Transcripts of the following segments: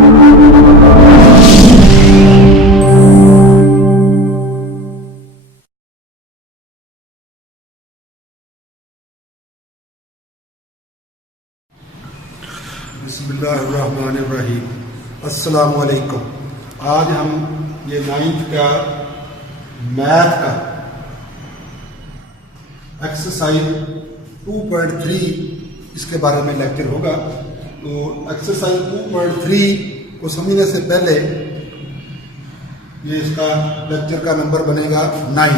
बिस्मिल्लाहिर्रहमानिर्रहीम। अस्सलाम वालेकुम। आज हम ये 9th का मैथ का एक्सरसाइज 2.3 इसके बारे में लेक्चर होगा। तो एक्सरसाइज 2.3 को समझने से पहले ये इसका लेक्चर का नंबर बनेगा 9।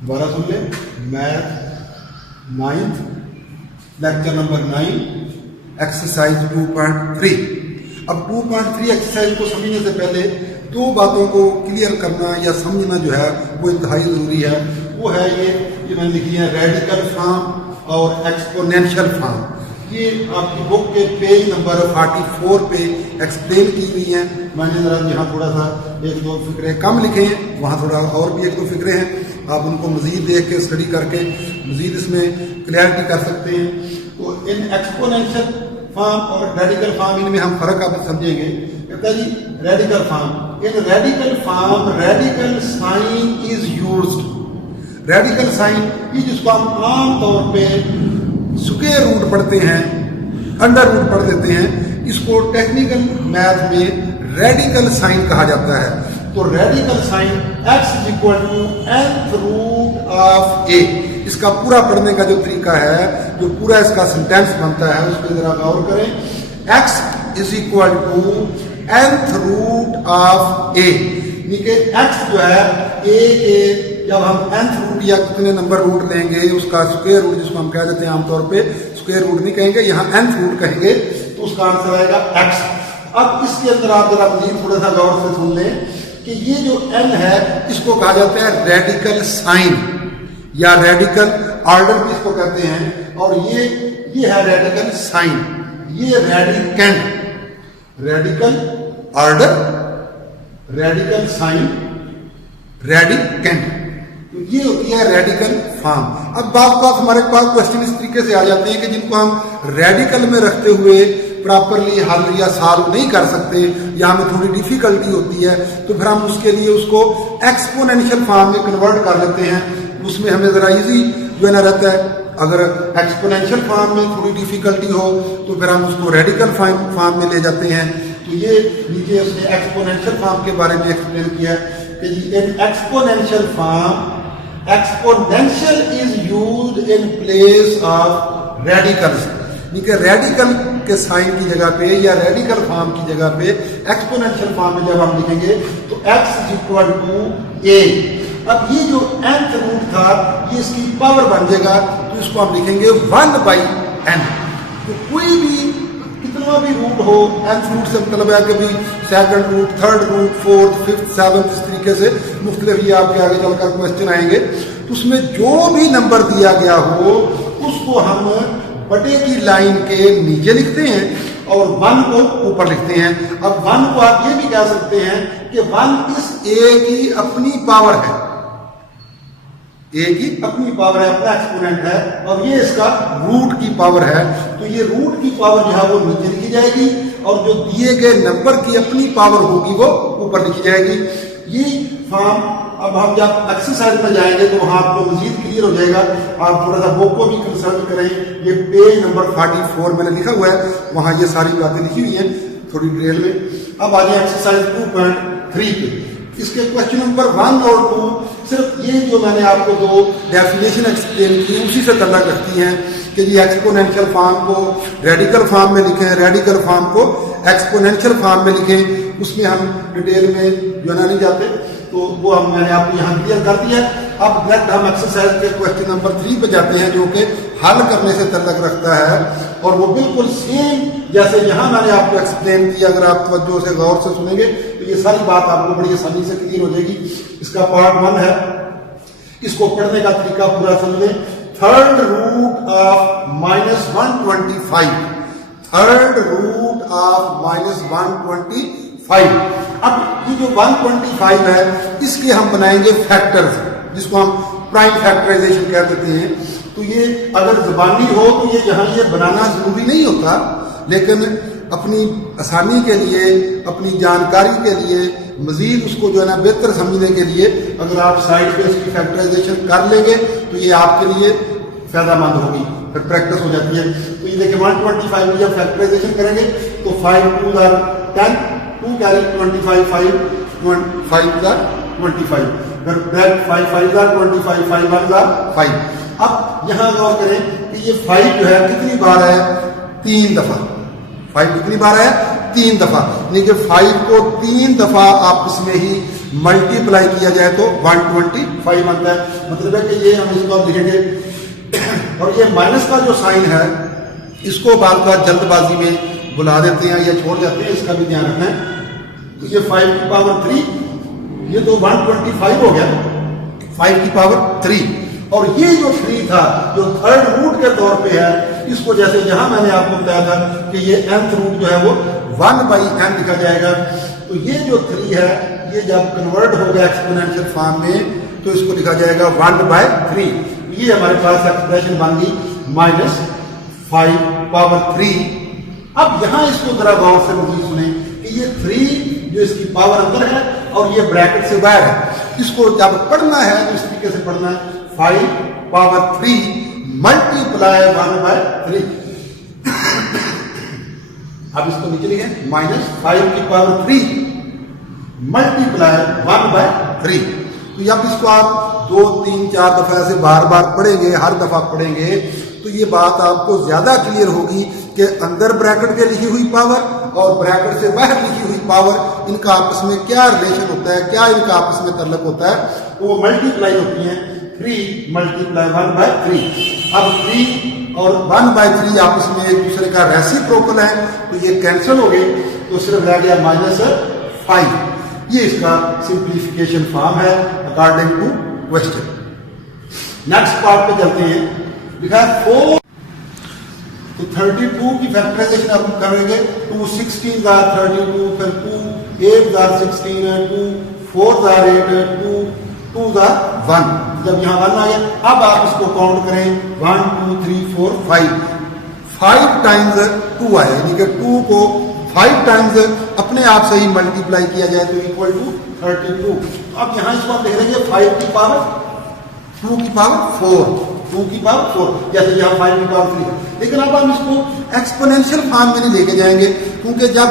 दोबारा सुन ले, math 9th lecture number 9 exercise 2.3। अब 2.3 एक्सरसाइज को समझने से पहले दो बातों को क्लियर करना या समझना जो है वो इंतहाई ज़रूरी है। वो है ये मैंने लिखी है रेडिकल फॉर्म और एक्सपोनेंशियल फॉर्म। ये आपकी बुक के पेज नंबर 44 पे एक्सप्लेन की हुई हैं। मैंने ज़रा यहाँ थोड़ा सा एक दो फिक्रे कम लिखे हैं, वहाँ थोड़ा और भी एक दो फिक्रे हैं। आप उनको मज़ीद देख के स्टडी करके मज़ीद इसमें क्लियरिटी कर सकते हैं। तो इन एक्सपोनेंशियल फॉर्म और रेडिकल फॉर्म इनमें हम फर्क आप समझेंगे। कहता है जी radical form, in radical form radical sign is used. Radical sign ये जिसको हम आम तौर पे स्क्वायर रूट पढ़ते हैं, अंडर रूट पढ़ देते हैं, इसको टेक्निकल मैथ में रेडिकल साइन कहा जाता है। तो radical sign x is equal to nth root of a। इसका पूरा पढ़ने का जो तरीका है, जो पूरा इसका सेंटेंस बनता है, उस पर जरा गौर करें। x is equal to nth root of a, x जो है a के जब हम nth रूट या कितने नंबर रूट लेंगे उसका स्क्वायर रूट, जिसको हम कह देते हैं आमतौर पे स्क्वायर रूट नहीं कहेंगे, यहाँ nth रूट कहेंगे, तो उसका आंसर आएगा x। अब इसके अंदर आप जरा मजीद थोड़ा सा गौर से सुन लें कि ये जो n है इसको कहा जाता है रेडिकल साइन या रेडिकल ऑर्डर भी इसको कहते हैं। और ये है रेडिकल साइन, ये radicand, radical order, radical sign, radicand, तो ये होती है रेडिकल फॉर्म। अब बात हमारे पास क्वेश्चन इस तरीके से आ जाते हैं कि जिनको हम रेडिकल में रखते हुए प्रॉपरली हल या सॉल्व नहीं कर सकते या हमें थोड़ी डिफिकल्टी होती है, तो फिर हम उसके लिए उसको एक्सपोनेंशियल फॉर्म में कन्वर्ट कर लेते हैं। उसमें हमें ज़रा इजी जो है ना रहता है। अगर एक्सपोनेंशियल फॉर्म में थोड़ी डिफिकल्टी हो तो फिर हम उसको रेडिकल फॉर्म में ले जाते हैं। तो ये नीचे उसने एक्सपोनेंशियल फॉर्म के बारे में एक्सप्लेन किया कि जी in exponential form exponential is used in place of radicals. Radical के साइन की जगह पे या रेडिकल फॉर्म की जगह पे एक्सपोनेंशियल फॉर्म में जब हम लिखेंगे तो x is equal to a। अब ये जो nth रूट था ये इसकी पावर बन जाएगा, तो इसको हम लिखेंगे 1/n। तो कोई भी कितना भी रूट हो, nth रूट से मतलब है कि भाई second root, third root, fourth, fifth, seventh, इस तरीके से मुख्तलिफ ये आपके आगे चलकर क्वेश्चन आएंगे। तो उसमें जो भी नंबर दिया गया हो उसको हम बटे की लाइन के नीचे लिखते हैं और 1 को ऊपर लिखते हैं। अब 1 को आप ये भी कह सकते हैं कि 1 इस a की अपनी पावर है, a की अपनी पावर है, अपना एक्सपोनेंट है, और ये इसका रूट की पावर है। तो ये रूट की पावर जो है वो नीचे लिखी जाएगी और जो दिए गए नंबर की अपनी पावर होगी वो ऊपर लिखी जाएगी। ये फॉर्म अब हम जब एक्सरसाइज में जाएंगे तो वहां आपको मजीद क्लियर हो जाएगा। आप थोड़ा सा बुक को भी कंसल्ट करें, ये पेज नंबर 44 मैंने लिखा हुआ है, वहां ये सारी बातें लिखी हुई हैं थोड़ी डिटेल में। अब आ जाए एक्सरसाइज 2.3 पे। इसके क्वेश्चन नंबर 1 और 2 सिर्फ ये जो मैंने आपको दो डेफिनेशन एक्सप्लेन की उसी से ताल्लुक रखती हैं कि जी एक्सपोनेंशियल फॉर्म को रेडिकल फॉर्म में लिखें, रेडिकल फॉर्म को एक्सपोनेंशियल फॉर्म में लिखें। उसमें हम डिटेल में जो नहीं जाते, तो वो मैंने आपको यहाँ क्लियर कर दिया। अब डायरेक्ट हम एक्सरसाइज के क्वेश्चन नंबर 3 पे जाते हैं जो कि हल करने से ताल्लुक रखता है और वो बिल्कुल सेम जैसे यहाँ मैंने आपको एक्सप्लेन किया। अगर आप तवज्जो से गौर से सुनेंगे तो ये सारी बात आपको बड़ी आसानी से क्लियर हो जाएगी। इसका पार्ट 1 है, इसको पढ़ने का तरीका पूरा समझें। Third root of -125, third root of -125। अब ये जो 125 है इसके हम बनाएंगे फैक्टर्स, जिसको हम प्राइम फैक्टराइजेशन कह देते हैं। तो ये अगर ज़बानी हो तो ये यहाँ ये बनाना जरूरी नहीं होता, लेकिन अपनी आसानी के लिए, अपनी जानकारी के लिए, मजीद उसको जो है ना बेहतर समझने के लिए अगर आप साइड पे इसकी फैक्टराइजेशन कर लेंगे तो ये आपके लिए फायदामंद होगी, फिर प्रैक्टिस हो जाती है। तो ये देखिए 125 की जब फैक्टराइजेशन करेंगे तो 5 2 are 10, 2 कैरी 25, 5 are 25, फिर 5 5 are 25, 5 1 are 5। अब यहाँ गौर करें कि ये 5 जो है कितनी बार है, 3 दफा। 5 कितनी बार है, 3 दफा, यानी कि 5 को 3 दफा आपस में ही मल्टीप्लाई किया जाए तो 125 बनता है। मतलब है कि ये हम इसको अब लिखेंगे और ये माइनस का जो साइन है इसको बार बार जल्दबाजी में बुला देते हैं या छोड़ जाते हैं, इसका भी ध्यान रखना है। तो ये 5 की पावर 3, ये तो 125 हो गया, 5 की पावर 3। और ये जो 3 था जो थर्ड रूट के तौर पे है, इसको जैसे यहां मैंने आपको बताया था कि ये nth रूट जो है वो 1/n लिखा जाएगा। तो ये जो 3 है ये जब कन्वर्ट होगा एक्सपोनेंशियल फॉर्म में तो इसको लिखा जाएगा 1/3। ये हमारे पास एक्सप्रेशन बन गई -5 पावर 3। अब यहां इसको जरा गौर से मजीद सुने कि ये 3 जो इसकी पावर अंदर है और ये ब्रैकेट से बाहर है, इसको जब पढ़ना है तो इस तरीके से पढ़ना है 5 पावर 3 मल्टीप्लाई 1/3। अब इसको नीचे लिखे -5 की पावर 3 मल्टीप्लाई 1/3। तो अब इसको आप 2 3 4 दफा ऐसे बार बार पढ़ेंगे, हर दफा पढ़ेंगे तो ये बात आपको ज्यादा क्लियर होगी कि अंदर ब्रैकेट में लिखी हुई पावर और ब्रैकेट से बाहर लिखी हुई पावर, इनका आपस में क्या रिलेशन होता है, क्या इनका आपस में तल्लुक होता है। तो वो मल्टीप्लाई होती हैं 3 मल्टीप्लाई 1/3। अब 3 और 1/3 आपस में एक दूसरे का रेसिप्रोकल है तो ये कैंसिल हो गए, तो सिर्फ रह गया -5। ये इसका सिंप्लीफिकेशन फॉर्म है according to question. Next part पे चलते हैं। लिखा है 4, तो 32 की फैक्टराइजेशन अब हम करेंगे। 2 16 are 32, फिर 2 8 are 16, 2 4 are 8, 2 are 1। जब यहाँ 1 आ गया, अब आप इसको काउंट करें 1 2 3 4 5 टाइम्स 2 आए, यानी कि 2 को 5 टाइम्स अपने आप से ही मल्टीप्लाई किया जाए तो इक्वल टू 32। अब यहाँ इसको आप देख रहे हैं 5 की पावर 2 की पावर 4, 2 की पावर 4, जैसे यहाँ 5 की पावर 3 है। लेकिन अब हम इसको एक्सपोनेंशियल फॉर्म में नहीं लेके जाएंगे, क्योंकि जब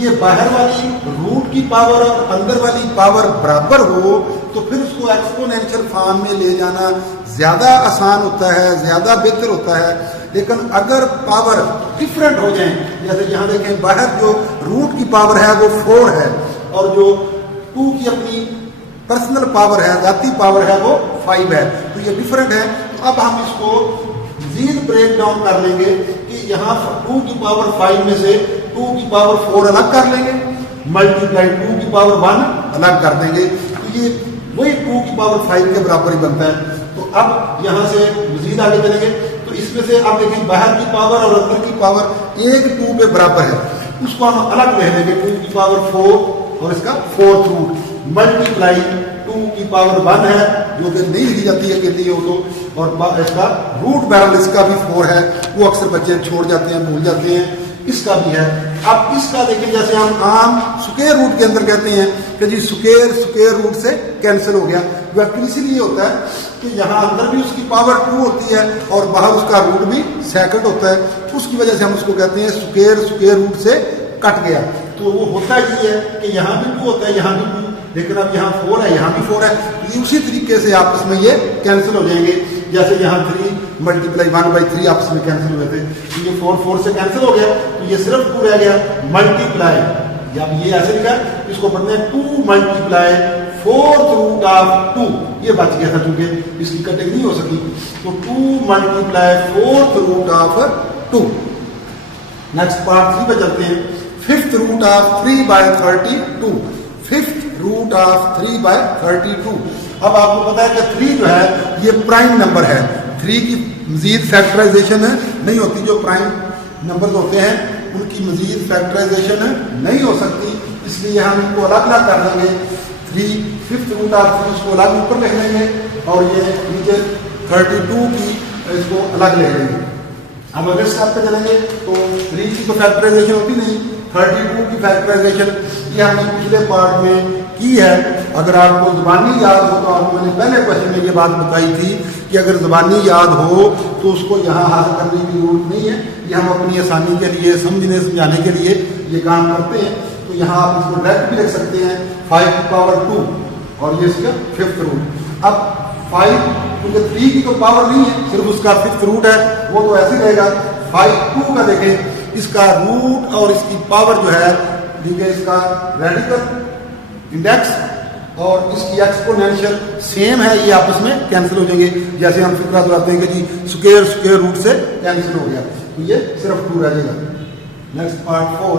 ये बाहर वाली रूट की पावर और अंदर वाली पावर बराबर हो तो फिर उसको एक्सपोनेंशियल फॉर्म में ले जाना ज्यादा आसान होता है, ज्यादा बेहतर होता है। लेकिन अगर पावर डिफरेंट हो जाए, जैसे यहाँ देखें बाहर जो रूट की पावर है वो 4 है और जो 2 की अपनी पर्सनल पावर है, जाती पावर है वो 5 है, तो ये डिफरेंट है। तो अब हम इसको मजीद ब्रेक डाउन कर लेंगे कि यहाँ 2 की पावर 5 में से 2 की पावर 4 अलग कर लेंगे, मल्टीप्लाई 2 की पावर 1 अलग कर देंगे, तो ये वही 2 की पावर 5 के बराबर ही बनता है। तो अब यहाँ से मजीद आगे चलेंगे तो इसमें से आप देखें बाहर की पावर और अंदर की पावर एक 2 के बराबर है, उसको हम अलग ले लेंगे 2 की पावर 4 और इसका 4th रूट मल्टीप्लाई 2 की पावर 1 है जो कि नहीं लिखी जाती है अकेली हो तो, और इसका रूट बैरल इसका भी 4 है, वो अक्सर बच्चे छोड़ जाते हैं, भूल जाते हैं, इसका भी है। अब इसका देखिए जैसे हम आम स्क्वायर रूट के अंदर कहते हैं कि जी स्क्वायर रूट से कैंसिल हो गया, वो एक्चुअली इसलिए होता है कि यहाँ अंदर भी उसकी पावर 2 होती है और बाहर उसका रूट भी सेकंड होता है, उसकी वजह से हम उसको कहते हैं स्क्वायर रूट से कट गया। तो वो होता ही है कि यहाँ भी 2 होता है, यहाँ भी 2, लेकिन अब यहाँ 4 है, यहाँ भी 4 है, तो ये उसी तरीके से आपस में ये कैंसिल हो जाएंगे। जैसे यहाँ 3 मल्टीप्लाई 1/3 आपस में कैंसिल हुए थे, तो ये 4 से कैंसिल हो गया, तो ये सिर्फ 2 रह गया मल्टीप्लाई, अब ये ऐसे लिखा इसको पढ़ते हैं 2 मल्टीप्लाई 4th रूट ऑफ 2, ये बच गया था क्योंकि इसकी कटिंग नहीं हो सकी, तो 2 multiply 4th root of 2। Next part 3 पे चलते हैं। 5th root of 3/32, 5th root of 3/32। अब आपको पता है कि 3 जो है ये प्राइम नंबर है, 3 की मजीद फैक्टराइजेशन नहीं होती, जो प्राइम नंबर होते हैं उनकी मजीद फैक्टराइजेशन नहीं हो सकती, इसलिए हम इनको अलग अलग कर लेंगे। 5th रूट ऑफ 3 इसको अलग ऊपर लिख लेंगे और ये नीचे 32 की इसको अलग ले लेंगे। अब अगले स्टेप पे चलेंगे तो 3 की तो फैक्टराइजेशन होती नहीं, 32 की फैक्टराइजेशन ये हमने पिछले पार्ट में की है। अगर आपको ज़ुबानी याद हो तो आपको मैंने पहले क्वेश्चन में ये बात बताई थी कि अगर ज़ुबानी याद हो तो उसको यहाँ हासिल करने की जरूरत नहीं है, ये हम अपनी आसानी के लिए समझने समझाने के लिए ये काम करते हैं। तो यहाँ आप इसको डायरेक्ट भी लिख सकते हैं 5 की पावर 2 और ये इसका 5th रूट। अब 5 क्योंकि 3 की तो पावर नहीं है, सिर्फ उसका 5th रूट है, वो तो ऐसे रहेगा। 5 2 का देखें, इसका रूट और इसकी पावर जो है देखिए, इसका रेडिकल इंडेक्स और इसकी एक्सपोनेंशियल सेम है, ये आपस में कैंसिल हो जाएंगे। जैसे हम फिक्रा दोहराते हैं कि जी स्क्वायर स्क्वायर रूट से कैंसिल हो गया, तो ये सिर्फ 2 रह जाएगा। Next part 4,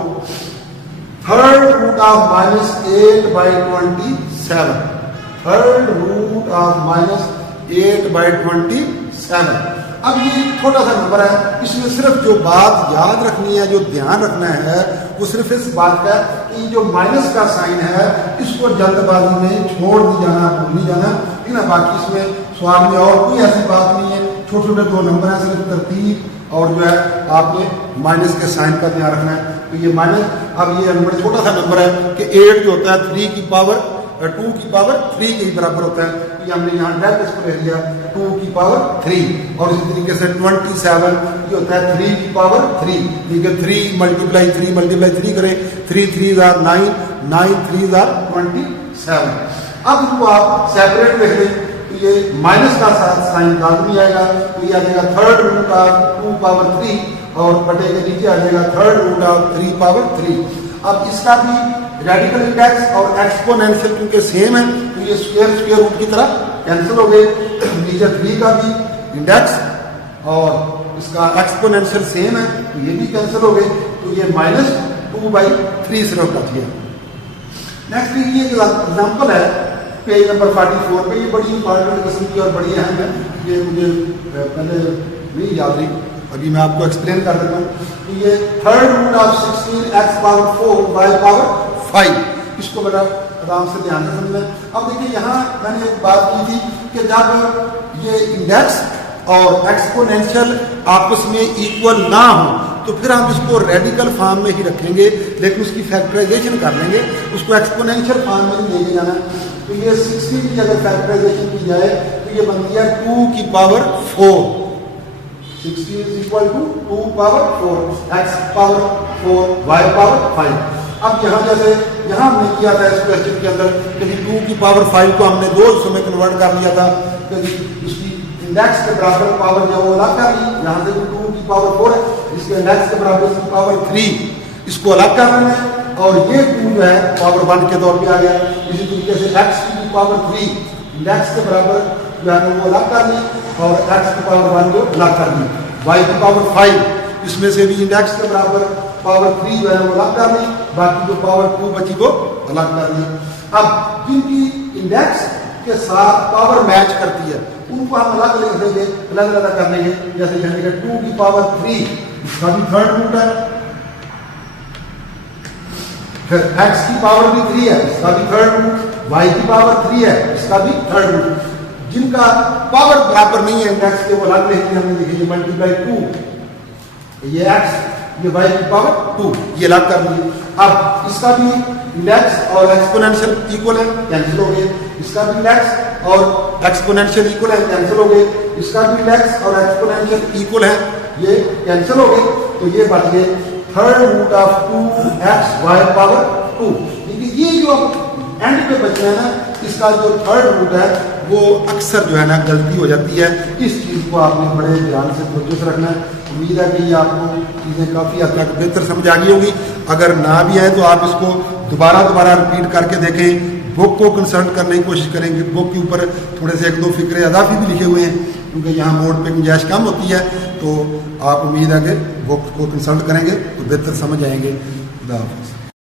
third root of -8/27, third root of -8/27। अब ये छोटा सा नंबर है, इसमें सिर्फ जो बात याद रखनी है, जो ध्यान रखना है, वो सिर्फ इस बात का कि जो माइनस का साइन है इसको जल्दबाजी में छोड़ नहीं जाना, भूल नहीं जाना, ठीक ना। बाकी इसमें सवाल में और कोई ऐसी बात नहीं है, छोटे छोटे 2 नंबर हैं, सिर्फ तरतीब और जो है आपने माइनस के साइन का ध्यान रखना है। तो ये माइनस, अब ये नंबर छोटा सा नंबर है कि 8 जो होता है 3 की पावर 2 की पावर 3 के बराबर होता है, ये हमने यहाँ डायरेक्ट इसको ले लिया 2 की पावर 3। और इसी तरीके से 27 ये होता है 3 की पावर 3, ठीक है। 3 मल्टीप्लाई 3 करें, 3 3 9, 9 3 27। अब इसको आप सेपरेट लिख लें तो ये माइनस का साइन लाजमी आएगा, तो ये आ जाएगा थर्ड रूट ऑफ 2 पावर 3 और बटे के नीचे आ जाएगा थर्ड रूट ऑफ 3 पावर 3। अब इसका भी रेडिकल इंडेक्स और एक्सपोनेंशियल क्योंकि सेम है, तो ये स्क्वायर स्क्वायर रूट की तरह कैंसिल हो गए। नीचे 3 का भी इंडेक्स और इसका एक्सपोनेंशियल सेम है, तो ये भी कैंसिल हो गए, तो ये -2/3 सिर्फ बच गया। नेक्स्ट ये एग्जाम्पल है पेज नंबर 44 पे, ये बड़ी इंपॉर्टेंट किस्म की और बड़ी अहम है, ये मुझे पहले नहीं याद रही, अभी मैं आपको एक्सप्लेन कर देता हूँ। तो ये third root of 16x power 4 y power 5, इसको बड़ा आराम से ध्यान से समझना। अब देखिए यहाँ मैंने एक बात की थी कि जब ये इंडेक्स और एक्सपोनेंशियल आपस में इक्वल ना हो तो फिर हम इसको रेडिकल फॉर्म में ही रखेंगे, लेकिन उसकी फैक्टराइजेशन कर लेंगे, उसको एक्सपोनेंशियल फॉर्म में नहीं लेके जाना। तो ये 16 की अगर फैक्टराइजेशन की जाए तो ये बनती है 2 की power 4, 16 is equal to 2 power 4, x power 4, y power 5। अब यहाँ जैसे यहाँ हमने किया था इस क्वेश्चन के अंदर कि 2 की पावर 5 को हमने 2 हिस्सों में कन्वर्ट कर लिया था, कि उसकी इंडेक्स के बराबर पावर जो अलग कर ली, यहाँ से 2 की पावर 4 है, इसके इंडेक्स के बराबर इसकी पावर 3, इसको अलग कर लेना है, और ये 2 जो है पावर 1 के तौर पे आ गया। इसी तरीके से x की पावर 3 इंडेक्स के बराबर जो है वो अलग कर ली और x की पावर 1 को अलग कर ली। y की पावर 5 इसमें से भी इंडेक्स के बराबर पावर 3 जो है वो अलग कर ली, बाकी जो पावर 2 बची वो अलग कर ली। अब जिनकी इंडेक्स के साथ पावर मैच करती है उनको हम अलग लिख देंगे, अलग अलग कर लेंगे। जैसे यहाँ 2 की पावर 3 इसका भी थर्ड रूट है, फिर x की पावर भी 3 है, इसका भी थर्ड रूट, y की पावर 3 है, इसका भी थर्ड रूट। जिनका पावर बराबर नहीं है इंडेक्स के वो अलग लिख दिए हमने, देखिए मल्टीप्लाई 2, ये x ये y की पावर 2, ये अलग कर दिए। अब इसका भी इंडेक्स और एक्सपोनेंशियल इक्वल है, कैंसिल हो गए, इसका भी इंडेक्स और एक्सपोनेंशियल इक्वल है, कैंसिल हो गए, इसका भी इंडेक्स और एक्सपोनेंशियल इक्वल है, ये कैंसिल हो गए, तो ये बच गए third root of 2x y power 2। देखिए ये जो एंड पे बचना है ना, इसका जो थर्ड रूट है वो अक्सर जो है ना गलती हो जाती है, इस चीज़ को आपने बड़े ध्यान से तवज्जो से रखना है। उम्मीद है कि ये आपको चीज़ें काफ़ी हद तक बेहतर समझ आ गई होगी। अगर ना भी आए तो आप इसको दोबारा रिपीट करके देखें, बुक को कंसल्ट करने की कोशिश करेंगे। बुक के ऊपर थोड़े से 1-2 फिक्रे अदाफी भी लिखे हुए हैं, क्योंकि यहाँ बोर्ड पे गुंजाइश कम होती है, तो आप उम्मीद है कि बुक को कंसल्ट करेंगे तो बेहतर समझ आएंगे। खुदा हाफिज़।